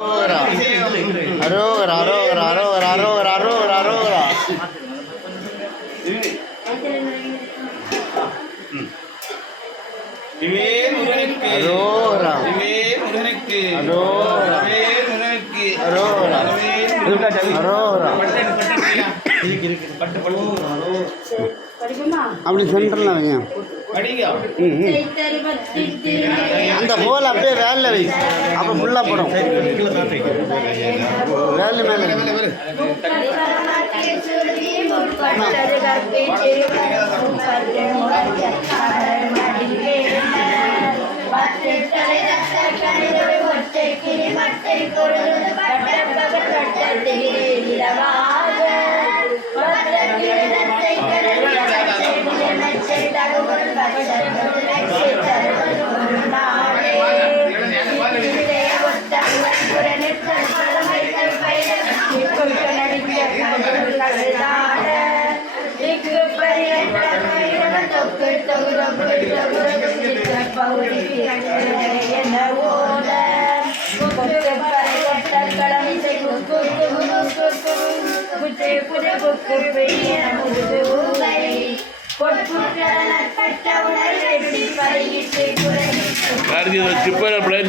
அரோகரா அரோகரா அரோகரா அரோகரா அரோகரா அரோகரா. அரோகரா அரோகரா அரோகரா அரோகரா. அப்படி சென்டர்ல வைங்க. அந்த போல் அப்படியே வேலில் வை. அப்போ ஃபுல்லாக போடும். வேலு மேலே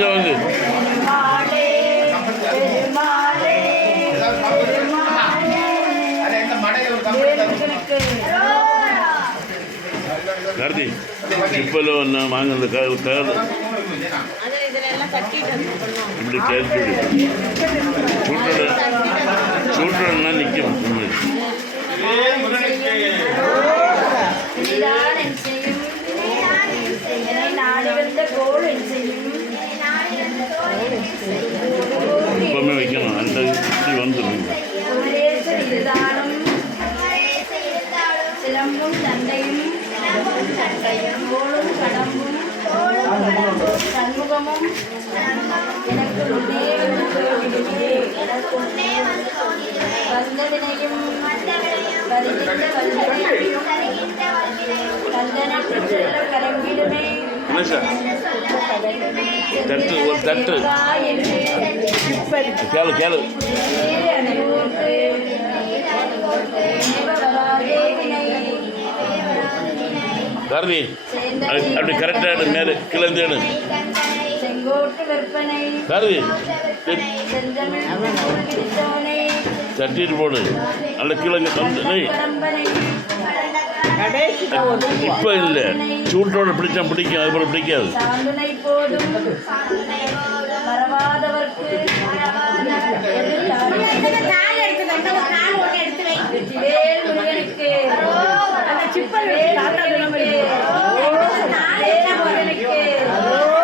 வந்து கார்த்தி இப்போ வாங்க இப்படி தேர்ச்சி சூட்டோன்னா நிற்கும். எப்பவுமே வைக்கணும். அந்த இப்படி வந்துடும். சிலம்பும் தந்தையும் தோளும் கடம்பும் சண்முகமும் எனக்கு வந்ததினையும் கலங்கிடுமே தட்டு ஒரு தட்டு கேளு கேளு. கார்த்தி அப்படி கரெக்டாக மேலே கிளந்தேனு கார்த்தி தட்டிட்டு போடு. நல்ல கிழங்கு இப்போ இல்லை சூட்டோட பிடிச்சா பிடிக்கும். அதுபோல் பிடிக்காது.